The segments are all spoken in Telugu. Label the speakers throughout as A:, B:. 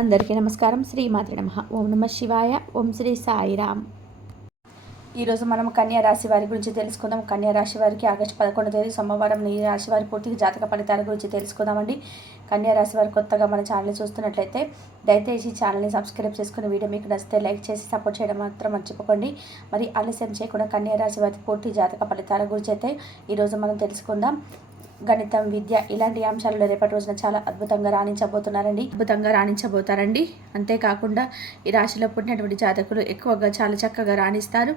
A: అందరికీ నమస్కారం. శ్రీ మాతృ నమ. ఓం నమ శివాయ. ఓం శ్రీ సాయిరామ్ ఈరోజు మనం కన్యా రాశి వారి గురించి తెలుసుకుందాం. కన్యా రాశి వారికి ఆగస్టు పదకొండు తేదీ సోమవారం ఈ రాశి వారి పూర్తిగా జాతక ఫలితాల గురించి తెలుసుకుందామండి. కన్యా రాశి వారు కొత్తగా మన ఛానల్ చూస్తున్నట్లయితే దయచేసి ఛానల్ని సబ్స్క్రైబ్ చేసుకుని వీడియో మీకు నచ్చితే లైక్ చేసి సపోర్ట్ చేయడం మాత్రం మర్చిపోకండి. మరి ఆలస్యం చేయకుండా కన్యా రాశి వారి పూర్తి జాతక ఫలితాల గురించి అయితే ఈరోజు మనం తెలుసుకుందాం. గణితం విద్య ఇలాంటి అంశాలలో రేపటి రోజున చాలా అద్భుతంగా రాణించబోతున్నారండి. అద్భుతంగా రాణించబోతారండి. అంతేకాకుండా ఈ రాశిలో పుట్టినటువంటి జాతకులు ఎక్కువగా చాలా చక్కగా రాణిస్తారు.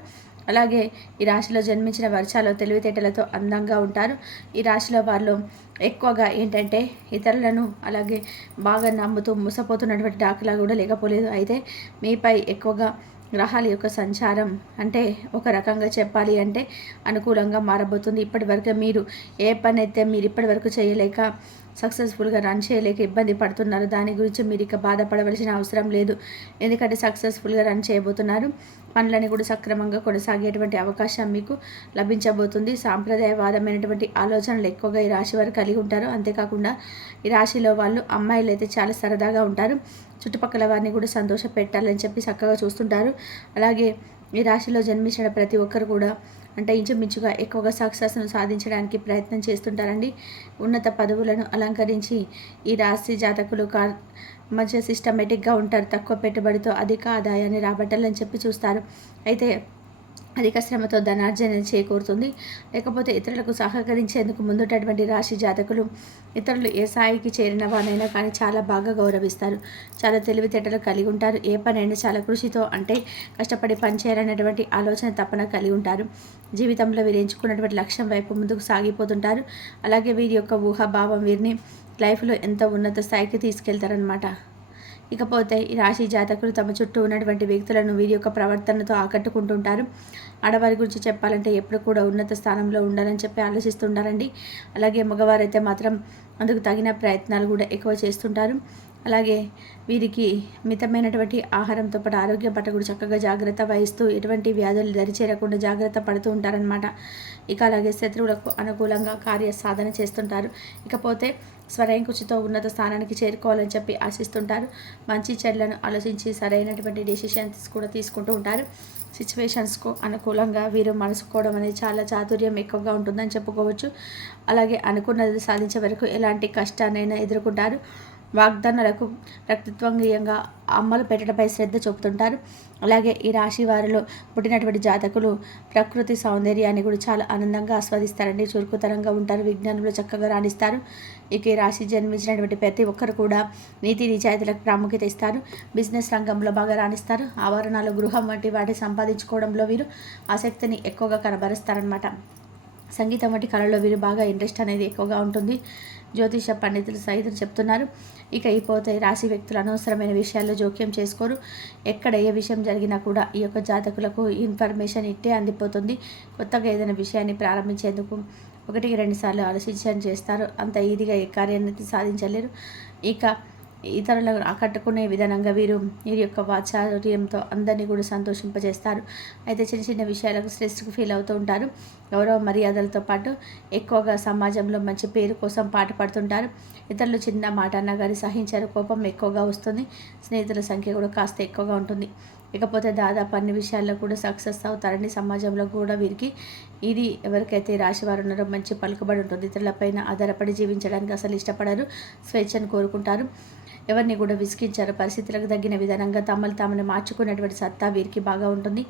A: అలాగే ఈ రాశిలో జన్మించిన వర్షాలు తెలివితేటలతో అందంగా ఉంటారు. ఈ రాశిలో వారిలో ఎక్కువగా ఏంటంటే ఇతరులను అలాగే బాగా నమ్ముతూ ముసపోతున్నటువంటి డాకులా కూడా లేకపోలేదు. అయితే మీపై ఎక్కువగా గ్రహాల యొక్క సంచారం అంటే ఒక రకంగా చెప్పాలి అంటే అనుకూలంగా మారబోతుంది. ఇప్పటివరకు మీరు ఏ పని అయితే మీరు ఇప్పటివరకు చేయలేక సక్సెస్ఫుల్గా రన్ చేయలేక ఇబ్బంది పడుతున్నారు దాని గురించి మీరు ఇక బాధపడవలసిన అవసరం లేదు. ఎందుకంటే సక్సెస్ఫుల్గా రన్ చేయబోతున్నారు. పనులని కూడా సక్రమంగా కొనసాగేటువంటి అవకాశం మీకు లభించబోతుంది. సాంప్రదాయవాదమైనటువంటి ఆలోచనలు ఎక్కువగా ఈ రాశి వారు కలిగి ఉంటారు. అంతేకాకుండా ఈ రాశిలో వాళ్ళు అమ్మాయిలు అయితే చాలా సరదాగా ఉంటారు. చుట్టుపక్కల వారిని కూడా సంతోష పెట్టాలని చెప్పి చక్కగా చూస్తుంటారు. అలాగే ఈ రాశిలో జన్మించిన ప్రతి ఒక్కరు కూడా అంటే ఇంచుమించుగా ఎక్కువగా సక్సెస్ను సాధించడానికి ప్రయత్నం చేస్తుంటారండి. ఉన్నత పదవులను అలంకరించి ఈ రాశి జాతకులు కా మంచిగా సిస్టమేటిక్గా ఉంటారు. తక్కువ పెట్టుబడితో అధిక ఆదాయాన్ని రాబట్టాలని చెప్పి చూస్తారు. అయితే అధిక శ్రమతో ధనార్జన చేకూరుతుంది. లేకపోతే ఇతరులకు సహకరించేందుకు ముందుటటువంటి రాశి జాతకులు ఇతరులు ఏ స్థాయికి చేరిన వారైనా కానీ చాలా బాగా గౌరవిస్తారు. చాలా తెలివితేటలు కలిగి ఉంటారు. ఏ పనైనా చాలా కృషితో అంటే కష్టపడి పనిచేయాలనేటువంటి ఆలోచన తప్పన కలిగి ఉంటారు. జీవితంలో వీరు ఎంచుకున్నటువంటి లక్ష్యం వైపు ముందుకు సాగిపోతుంటారు. అలాగే వీరి యొక్క ఊహాభావం వీరిని లైఫ్లో ఎంతో ఉన్నత స్థాయికి తీసుకెళ్తారనమాట ఇకపోతే ఈ రాశి జాతకులు తమ చుట్టూ ఉన్నటువంటి వ్యక్తులను వీరి యొక్క ప్రవర్తనతో ఆకట్టుకుంటుంటారు. ఆడవారి గురించి చెప్పాలంటే ఎప్పుడు కూడా ఉన్నత స్థానంలో ఉండాలని చెప్పి ఆలోచిస్తుంటారండి అలాగే మగవారైతే మాత్రం అందుకు తగిన ప్రయత్నాలు కూడా ఎక్కువ చేస్తుంటారు. అలాగే వీరికి మితమైనటువంటి ఆహారంతో పాటు ఆరోగ్య పట్ల కూడా చక్కగా జాగ్రత్త వహిస్తూ ఎటువంటి వ్యాధులు దరిచేరకుండా జాగ్రత్త పడుతూ ఉంటారనమాట ఇక అలాగే శత్రువులకు అనుకూలంగా కార్య సాధన చేస్తుంటారు. ఇకపోతే స్వరం ఉన్నత స్థానానికి చేరుకోవాలని చెప్పి ఆశిస్తుంటారు. మంచి చెడ్లను ఆలోచించి సరైనటువంటి డెసిషన్స్ కూడా తీసుకుంటూ ఉంటారు. సిచ్యువేషన్స్కు అనుకూలంగా వీరు మనసుకోవడం అనేది చాలా చాతుర్యం ఎక్కువగా ఉంటుందని చెప్పుకోవచ్చు. అలాగే అనుకున్నది సాధించే వరకు ఎలాంటి కష్టాన్నైనా ఎదుర్కొంటారు. వాగ్దానాలకు రక్తత్వంగీయంగా అమ్మలు పెట్టడంపై శ్రద్ధ చూపుతుంటారు. అలాగే ఈ రాశి వారిలో పుట్టినటువంటి జాతకులు ప్రకృతి సౌందర్యాన్ని కూడా చాలా ఆనందంగా ఆస్వాదిస్తారండి. చురుకుతరంగా ఉంటారు విజ్ఞానంలో చక్కగా రాణిస్తారు. ఇక ఈ రాశి జన్మించినటువంటి ప్రతి ఒక్కరు కూడా నీతి నిజాయితీలకు ప్రాముఖ్యత ఇస్తారు. బిజినెస్ రంగంలో బాగా రాణిస్తారు. ఆవరణాలు గృహం వంటి వాటి సంపాదించుకోవడంలో వీరు ఆసక్తిని ఎక్కువగా కనబరుస్తారనమాట సంగీతం వంటి కళలో వీరు బాగా ఇంట్రెస్ట్ అనేది ఎక్కువగా ఉంటుంది. జ్యోతిష పండితులు సైతం చెప్తున్నారు. ఇక అయిపోతే రాశి వ్యక్తులు అనవసరమైన విషయాల్లో జోక్యం చేసుకోరు. ఎక్కడ ఏ విషయం జరిగినా కూడా ఈ యొక్క జాతకులకు ఇన్ఫర్మేషన్ ఇట్టే అందిపోతుంది. కొత్తగా ఏదైనా విషయాన్ని ప్రారంభించేందుకు ఒకటికి రెండు సార్లు ఆలోచించని చేస్తారు. అంత ఈజీగా ఏ కార్యాన్ని సాధించలేరు. ఇక ఇతరులను ఆకట్టుకునే విధానంగా వీరు వీరి యొక్క వాచార్యంతో అందరినీ కూడా సంతోషింపజేస్తారు. అయితే చిన్న చిన్న విషయాలకు స్ట్రెస్కి ఫీల్ అవుతూ ఉంటారు. గౌరవ మర్యాదలతో పాటు ఎక్కువగా సమాజంలో మంచి పేరు కోసం పాట పడుతుంటారు. ఇతరులు చిన్న మాట అన్నా కానీ సహించారు. కోపం ఎక్కువగా వస్తుంది. స్నేహితుల సంఖ్య కూడా కాస్త ఎక్కువగా ఉంటుంది. ఇకపోతే దాదాపు అన్ని విషయాల్లో కూడా సక్సెస్ అవుతారని సమాజంలో కూడా వీరికి ఇది ఎవరికైతే రాశి వారు ఉన్నారో మంచి పలుకుబడి ఉంటుంది. ఇతరులపైన ఆధారపడి జీవించడానికి అసలు ఇష్టపడరు. స్వేచ్ఛను కోరుకుంటారు. ఎవరిని కూడా విసిగించారు. పరిస్థితులకు తగిన విధానంగా తమను తామను మార్చుకునేటువంటి సత్తా వీరికి బాగా ఉంటుంది.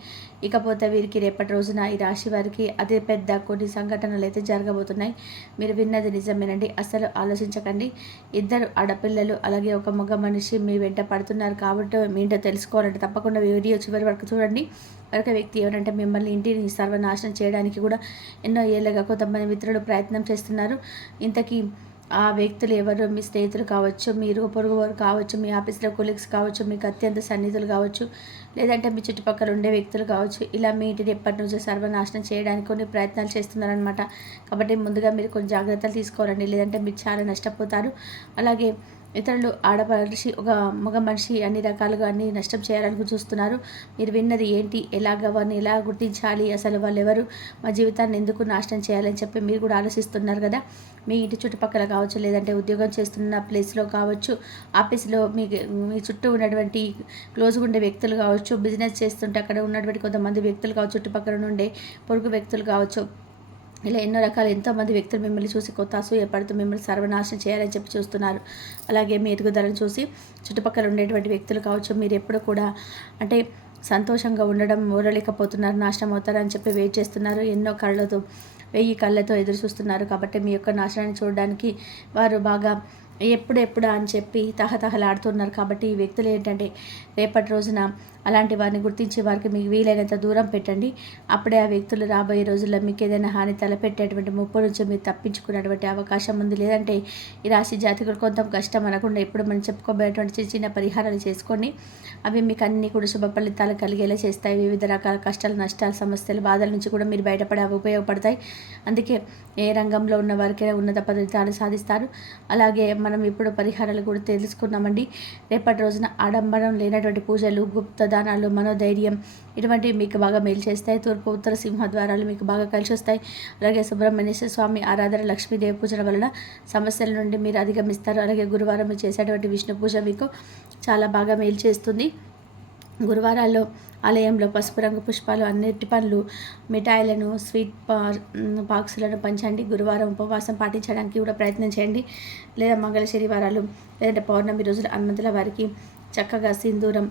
A: ఇకపోతే వీరికి రేపటి రోజున ఈ రాశి వారికి అదే పెద్ద కొన్ని సంఘటనలు అయితే జరగబోతున్నాయి. మీరు విన్నది నిజమేనండి. అసలు ఆలోచించకండి. ఇద్దరు ఆడపిల్లలు అలాగే ఒక మగ మనిషి మీ వెంట పడుతున్నారు కాబట్టి మీ ఇంటో తెలుసుకోవాలంటే తప్పకుండా వీడియో చివరి వరకు చూడండి. మరొక వ్యక్తి ఎవరంటే మిమ్మల్ని ఇంటిని సర్వనాశనం చేయడానికి కూడా ఎన్నో ఏళ్ళగా కొంతమంది మిత్రులు ప్రయత్నం చేస్తున్నారు. ఇంతకీ ఆ వ్యక్తులు ఎవరు? మీ స్నేహితులు కావచ్చు మీరు పొరుగు వారు కావచ్చు మీ ఆఫీస్లో కొలీగ్స్ కావచ్చు మీకు అత్యంత సన్నిధులు కావచ్చు లేదంటే మీ చుట్టుపక్కల ఉండే వ్యక్తులు కావచ్చు ఇలా మీ ఇంటిని ఎప్పటి నుంచో సర్వనాశనం చేయడానికి కొన్ని ప్రయత్నాలు చేస్తున్నారనమాట కాబట్టి ముందుగా మీరు కొన్ని జాగ్రత్తలు తీసుకోవాలండి. లేదంటే మీరు చాలా నష్టపోతారు. అలాగే ఇతరులు ఆడమనిషి ఒక మగ మనిషి అన్ని రకాలుగా అన్ని నష్టం చేయాలని చూస్తున్నారు. మీరు విన్నది ఏంటి? ఎలాగ వారిని ఎలా గుర్తించాలి? అసలు వాళ్ళు ఎవరు మా జీవితాన్ని ఎందుకు నాశనం చేయాలని చెప్పి మీరు కూడా ఆలోచిస్తున్నారు కదా? మీ ఇంటి చుట్టుపక్కల కావచ్చు లేదంటే ఉద్యోగం చేస్తున్న ప్లేస్లో కావచ్చు ఆఫీస్లో మీ మీ చుట్టూ ఉన్నటువంటి క్లోజ్గా ఉండే వ్యక్తులు కావచ్చు బిజినెస్ చేస్తుంటే అక్కడ ఉన్నటువంటి కొంతమంది వ్యక్తులు కావచ్చు చుట్టుపక్కల నుండే పొరుగు వ్యక్తులు కావచ్చు ఇలా ఎన్నో రకాల ఎంతోమంది వ్యక్తులు మిమ్మల్ని చూసి కొత్త అసూయ పడుతూ మిమ్మల్ని సర్వనాశనం చేయాలని చెప్పి చూస్తున్నారు. అలాగే మీ ఎదుగుదలను చూసి చుట్టుపక్కల ఉండేటువంటి వ్యక్తులు కావచ్చు మీరు ఎప్పుడు కూడా అంటే సంతోషంగా ఉండడం ఊరలేకపోతున్నారు నాశనం అవుతారని చెప్పి వెయిట్ చేస్తున్నారు. ఎన్నో కళ్ళతో వెయ్యి కళ్ళతో ఎదురు చూస్తున్నారు. కాబట్టి మీ యొక్క నాశనాన్ని చూడడానికి వారు బాగా ఎప్పుడెప్పుడా అని చెప్పి తహతహలాడుతున్నారు. కాబట్టి ఈ వ్యక్తులు ఏంటంటే రేపటి రోజున అలాంటి వారిని గుర్తించే వారికి మీకు వీలైనంత దూరం పెట్టండి. అప్పుడే ఆ వ్యక్తులు రాబోయే రోజుల్లో మీకు ఏదైనా హాని తలపెట్టేటువంటి ముప్పు నుంచి మీరు తప్పించుకునేటువంటి అవకాశం ఉంది. లేదంటే ఈ రాశి జాతకులు కొంత కష్టం అనకుండా ఇప్పుడు మనం చెప్పుకోబోయేటువంటి చిన్న చిన్న పరిహారాలు చేసుకోండి. అవి మీకు అన్ని కూడా శుభ ఫలితాలు కలిగేలా చేస్తాయి. వివిధ రకాల కష్టాలు నష్టాలు సమస్యలు బాధల నుంచి కూడా మీరు బయటపడే ఉపయోగపడతాయి. అందుకే ఏ రంగంలో ఉన్న వారికైనా ఉన్నత ఫలితాలు సాధిస్తారు. అలాగే మనం ఇప్పుడు పరిహారాలు కూడా తెలుసుకున్నామండి. రేపటి రోజున ఆడంబరం లేనటువంటి పూజలు గుప్త దానాలు మనోధైర్యం ఇటువంటివి మీకు బాగా మేలు చేస్తాయి. తూర్పు ఉత్తర సింహ ద్వారాలు మీకు బాగా కలిసి వస్తాయి. అలాగే సుబ్రహ్మణ్యేశ్వర స్వామి ఆరాధన లక్ష్మీదేవి పూజల వలన సమస్యల నుండి మీరు అధిగమిస్తారు. అలాగే గురువారం చేసేటువంటి విష్ణు పూజ మీకు చాలా బాగా మేలు చేస్తుంది. గురువారాల్లో ఆలయంలో పసుపు రంగు పుష్పాలు అన్నిటి పనులు మిఠాయిలను స్వీట్ పా బాక్సులను పంచండి. గురువారం ఉపవాసం పాటించడానికి కూడా ప్రయత్నం చేయండి. లేదా మంగళ శనివారాలు లేదంటే పౌర్ణమి రోజులు హనుమంతుల వారికి చక్కగా సింధూరం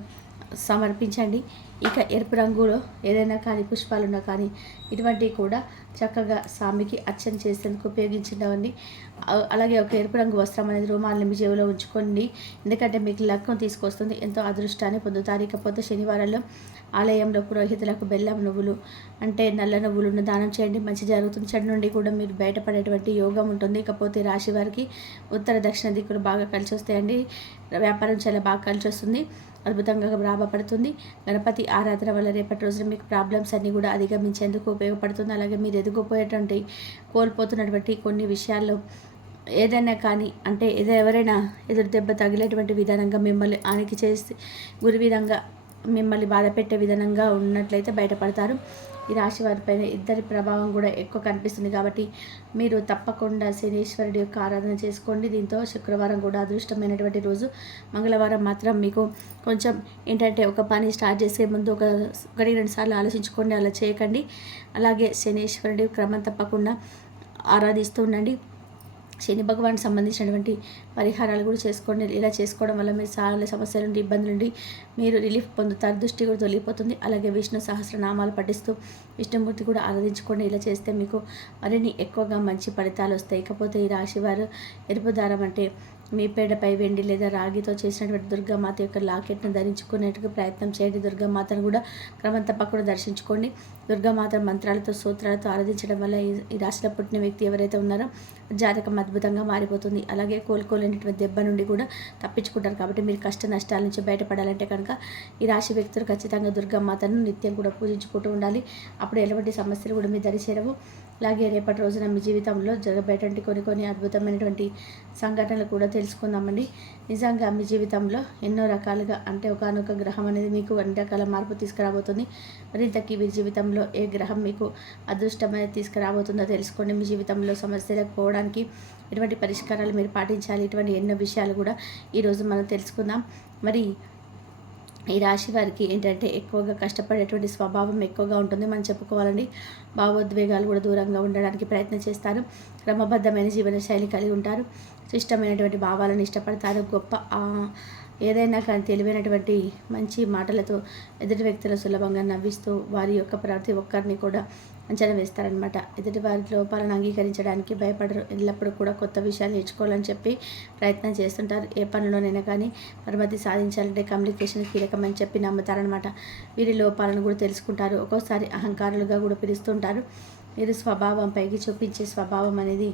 A: సమర్పించండి. ఇక ఎరుపు రంగులో ఏదైనా కానీ పుష్పాలున్నా కానీ ఇటువంటివి కూడా చక్కగా స్వామికి అర్చన చేసేందుకు ఉపయోగించినవన్నీ. అలాగే ఒక ఎరుపు రంగు వస్త్రం అనేది రూమాలని మీ జేబులో ఉంచుకోండి. ఎందుకంటే మీకు లక్కం తీసుకొస్తుంది. ఎంతో అదృష్టాన్ని పొందుతారు. ఇకపోతే శనివారంలో ఆలయంలో పురోహితులకు బెల్లం నువ్వులు అంటే నల్ల నువ్వులను దానం చేయండి. మంచి జరుగుతుంది. చెడు నుండి కూడా మీరు బయటపడేటువంటి యోగం ఉంటుంది. ఇకపోతే రాశి వారికి ఉత్తర దక్షిణ దిక్కులు బాగా కలిసి వస్తాయండి వ్యాపారం చాలా బాగా కలిసి వస్తుంది అద్భుతంగా లాభపడుతుంది గణపతి ఆరాధన వల్ల రేపటి రోజున మీకు ప్రాబ్లమ్స్ అన్నీ కూడా అధిగమించేందుకు ఉపయోగపడుతుంది. అలాగే మీరు ఎదుగుపోయేటువంటి కోల్పోతున్నటువంటి కొన్ని విషయాల్లో ఏదైనా కానీ అంటే ఏదో ఎవరైనా ఎదురు దెబ్బ తగిలేటువంటి విధానంగా మిమ్మల్ని ఆనికి చేసి గురి విధంగా మిమ్మల్ని బాధ పెట్టే విధానంగా ఉన్నట్లయితే బయటపడతారు. ఈ రాశి వారిపైన ఇద్దరి ప్రభావం కూడా ఎక్కువ కనిపిస్తుంది కాబట్టి మీరు తప్పకుండా శనీశ్వరుడి యొక్క ఆరాధన చేసుకోండి. దీంతో శుక్రవారం కూడా అదృష్టమైనటువంటి రోజు. మంగళవారం మాత్రం మీకు కొంచెం ఏంటంటే ఒక పని స్టార్ట్ చేసే ముందు ఒక ఒకటి రెండు సార్లు ఆలోచించుకోండి అలా చేయకండి. అలాగే శనీశ్వరుడి క్రమం తప్పకుండా ఆరాధిస్తూ ఉండండి. శని భగవాన్ సంబంధించినటువంటి పరిహారాలు కూడా చేసుకోండి. ఇలా చేసుకోవడం వల్ల మీరు చాలా సమస్యల నుండి ఇబ్బందుల నుండి మీరు రిలీఫ్ పొందుతారు. దృష్టి కూడా తొలిగిపోతుంది. అలాగే విష్ణు సహస్రనామాలు పఠిస్తూ విష్ణుమూర్తి కూడా ఆరాధించుకోండి. ఇలా చేస్తే మీకు మరిన్ని ఎక్కువగా మంచి ఫలితాలు వస్తాయి. ఇకపోతే ఈ రాశి వారు ఎరుపు దారం అంటే మీ పేడపై వెండి లేదా రాగితో చేసినటువంటి దుర్గామాత యొక్క లాకెట్ను ధరించుకునేట్టుకు ప్రయత్నం చేయండి. దుర్గామాతను కూడా క్రమం తప్పకుండా దర్శించుకోండి. దుర్గామాత మంత్రాలతో సూత్రాలతో ఆరాధించడం వల్ల ఈ రాశిలో పుట్టిన వ్యక్తి ఎవరైతే ఉన్నారో జాతకం అద్భుతంగా మారిపోతుంది. అలాగే కోలుకోలేనటువంటి దెబ్బ నుండి కూడా తప్పించుకుంటారు కాబట్టి మీరు కష్ట నష్టాల నుంచి బయటపడాలంటే కనుక ఈ రాశి వ్యక్తులు ఖచ్చితంగా దుర్గామాతను నిత్యం కూడా పూజించుకుంటూ ఉండాలి. అప్పుడు ఎలాంటి సమస్యలు కూడా మీ దరిచేరవు అలాగే రేపటి రోజున మీ జీవితంలో జరగబోయేటువంటి కొన్ని కొన్ని అద్భుతమైనటువంటి సంఘటనలు కూడా తెలుసుకుందామండి. నిజంగా మీ జీవితంలో ఎన్నో రకాలుగా అంటే ఒకనొక గ్రహం అనేది మీకు అన్ని రకాల మార్పు తీసుకురాబోతుంది. మరి ఇంతకీ మీ జీవితంలో ఏ గ్రహం మీకు అదృష్టం అనేది తీసుకురాబోతుందో తెలుసుకోండి. మీ జీవితంలో సమస్యలకు పోవడానికి ఎటువంటి పరిష్కారాలు మీరు పాటించాలి ఇటువంటి ఎన్నో విషయాలు కూడా ఈరోజు మనం తెలుసుకుందాం. మరి ఈ రాశి వారికి ఏంటంటే ఎక్కువగా కష్టపడేటువంటి స్వభావం ఎక్కువగా ఉంటుంది. మనం చెప్పుకోవాలండి భావోద్వేగాలు కూడా దూరంగా ఉండడానికి ప్రయత్నం చేస్తారు. క్రమబద్ధమైన జీవనశైలి కలిగి ఉంటారు. ఇష్టమైనటువంటి భావాలను ఇష్టపడతారు. గొప్ప ఏదైనా కానీ తెలివైనటువంటి మంచి మాటలతో ఎదుటి వ్యక్తులు సులభంగా నవ్విస్తూ వారి యొక్క ప్రతి ఒక్కరిని కూడా అంచనా వేస్తారనమాట ఎదుటి వారి లోపాలను అంగీకరించడానికి భయపడరు. ఎల్లప్పుడూ కూడా కొత్త విషయాలు నేర్చుకోవాలని చెప్పి ప్రయత్నం చేస్తుంటారు. ఏ పనిలోనైనా కానీ పరిమతి సాధించాలంటే కమ్యూనికేషన్ కీలకమని చెప్పి నమ్ముతారనమాట వీరి లోపాలను కూడా తెలుసుకుంటారు. ఒక్కోసారి అహంకారులుగా కూడా పిలుస్తుంటారు. మీరు స్వభావం పైకి చూపించే స్వభావం అనేది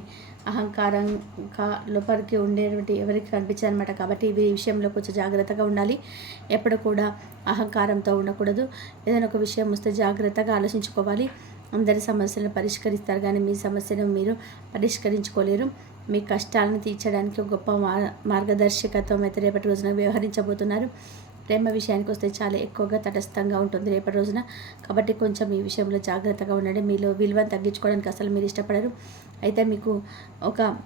A: అహంకారంగా లోపలికి ఉండేటువంటి ఎవరికి కనిపించదు అనమాట కాబట్టి వీరి విషయంలో కొంచెం జాగ్రత్తగా ఉండాలి. ఎప్పుడు కూడా అహంకారంతో ఉండకూడదు. ఏదైనా ఒక విషయం వస్తే జాగ్రత్తగా ఆలోచించుకోవాలి. అందరి సమస్యలను పరిష్కరిస్తారు కానీ మీ సమస్యను మీరు పరిష్కరించుకోలేరు. మీ కష్టాలను తీర్చడానికి ఒక గొప్ప మార్- మార్గదర్శకత్వం అయితే రేపటి రోజున వ్యవహరించబోతున్నారు. ప్రేమ విషయానికి వస్తే చాలా ఎక్కువగా తటస్థంగా ఉంటుంది రేపటి రోజున. కాబట్టి కొంచెం ఈ విషయంలో జాగ్రత్తగా ఉండండి. మీలో విలువను తగ్గించుకోవడానికి అసలు మీరు ఇష్టపడరు. అయితే మీకు ఒక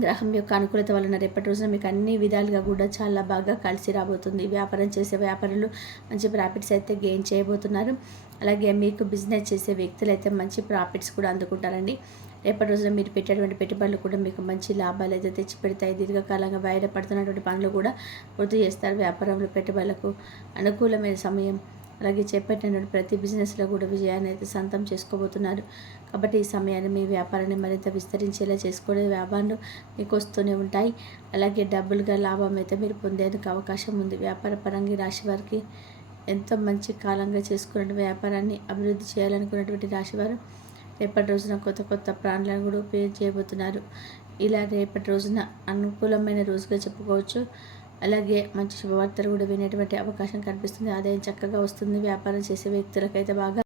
A: గ్రహం యొక్క అనుకూలత వలన రేపటి రోజున మీకు అన్ని విధాలుగా కూడా చాలా బాగా కలిసి రాబోతుంది. వ్యాపారం చేసే వ్యాపారులు మంచి ప్రాఫిట్స్ అయితే గెయిన్ చేయబోతున్నారు. అలాగే మీకు బిజినెస్ చేసే వ్యక్తులు అయితే మంచి ప్రాఫిట్స్ కూడా అందుకుంటారండి. రేపటి రోజున మీరు పెట్టేటువంటి పెట్టుబడులు కూడా మీకు మంచి లాభాలు అయితే తెచ్చి పెడతాయి దీర్ఘకాలంగా వాయిదా పడుతున్నటువంటి పనులు కూడా పూర్తి చేస్తారు. వ్యాపారంలో పెట్టుబడులకు అనుకూలమైన సమయం అలాగే చేపట్టినటువంటి ప్రతి బిజినెస్లో కూడా విజయాన్ని అయితే సొంతం చేసుకోబోతున్నారు. కాబట్టి ఈ సమయాన్ని మీ వ్యాపారాన్ని మరింత విస్తరించేలా చేసుకునే వ్యాపారాలు మీకు వస్తూనే ఉంటాయి. అలాగే డబ్బులుగా లాభం అయితే మీరు పొందేందుకు అవకాశం ఉంది. వ్యాపార పరంగా రాశి వారికి ఎంతో మంచి కాలంగా చేసుకున్న వ్యాపారాన్ని అభివృద్ధి చేయాలనుకున్నటువంటి రాశివారు రేపటి రోజున కొత్త కొత్త ప్రాణాలను కూడా ఉపయోగ చేయబోతున్నారు. ఇలా రేపటి రోజున అనుకూలమైన రోజుగా చెప్పుకోవచ్చు. అలాగే మంచి శుభవార్తలు కూడా వినేటువంటి అవకాశం కనిపిస్తుంది. ఆదాయం చక్కగా వస్తుంది. వ్యాపారం చేసే వ్యక్తులకైతే బాగా